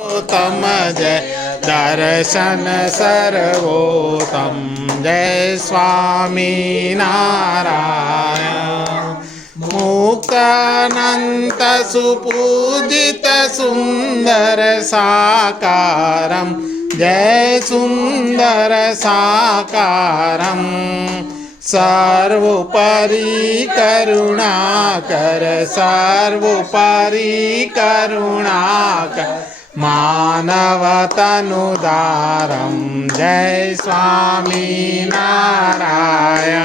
तम जय दर्शन सर्वोत्तम जय स्वामी नारायण। मुक्तानंत सुपूजित सुंदर साकारम जय सुंदर साकारम। सर्वोपरि करुणाकर सर्वोपरि करुणाकर मानवतनुदारं जय स्वामी नारायण।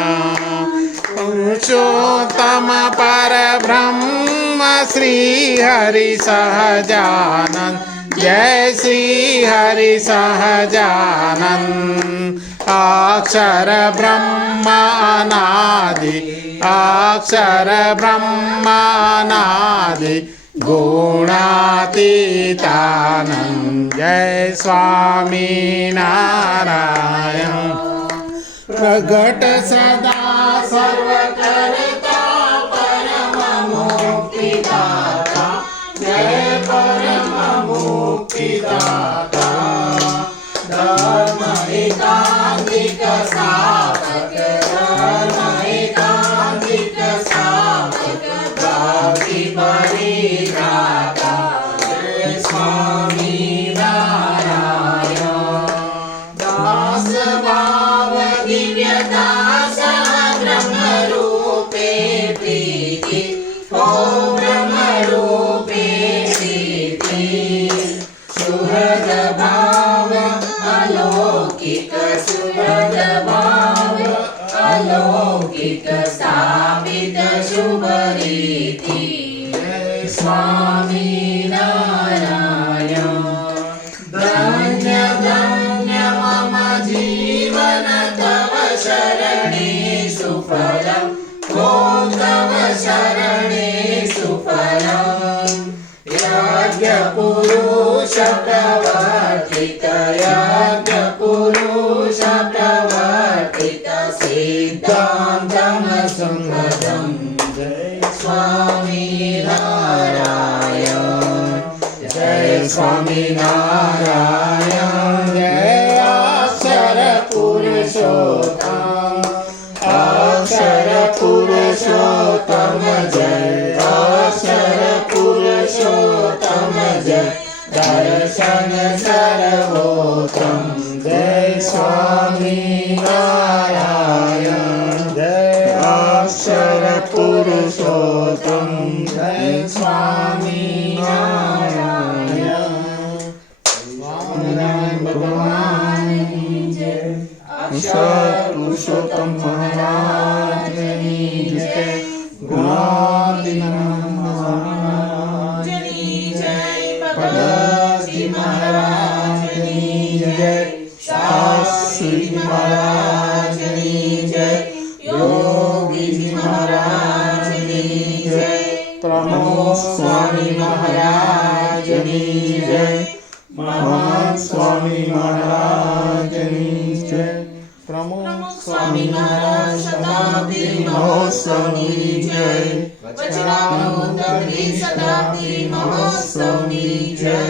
पुरुषोत्तम परब्रह्म श्री हरि सहजानंद जय श्री हरि सहजानंद। अक्षर ब्रह्म अनादि अक्षर ब्रह्म अनादि गुणातीतानंद जय स्वामी नारायण। प्रगट सदा सर्वकर्ता परम मुक्तिदाता जय परम मुक्तिदाता। धर्म एकांतिक साधक धर्म एकांतिक साधक भक्ति परिदाता जय स्वामी नारायण। दास भाव दिव्य दास ब्रह्म रूपे प्रीति ओ ब्रह्म रूपे प्रीति। सुहृद भाव अलौकिक सुहृद भाव अलौकिक स्थापित शुभ रीति जय स्वामी नारायण। धन्य धन्य मम जीवन तव शरणे सुफलम् ओ तव शरणे सुफलम्। यज्ञ पुरुष प्रवर्तित यज्ञ पुरुष प्रवर्तित सिद्धान्तम संगतम् जय स्वामी नारायण। जय स्वामी नारायण। जय अक्षर पुरुषोत्तम अक्षर पुरुषोत्तम जय अक्षर पुरुषोत्तम जय दर्शन सर्वोत्तम जय स्वामी नारायण। जय अक्षर पुरुषोत्तम जय स्वामी नारायण। स्वामीनारायण भगवान की जय। अक्षर पुरुषोत्तम महाराज की जय। गुणातीतानंद महाराज की जय। भगत जी महाराज की जय। शास्त्री महाराज की जय। योगी जी महाराज की जय। प्रमोद स्वामी महाराज की जय। महान स्वामी महाराज की जय। प्रमोद स्वामी महाराज शताब्दी महोत्सव की जय। वचनामृत शताब्दी महोत्सव की जय।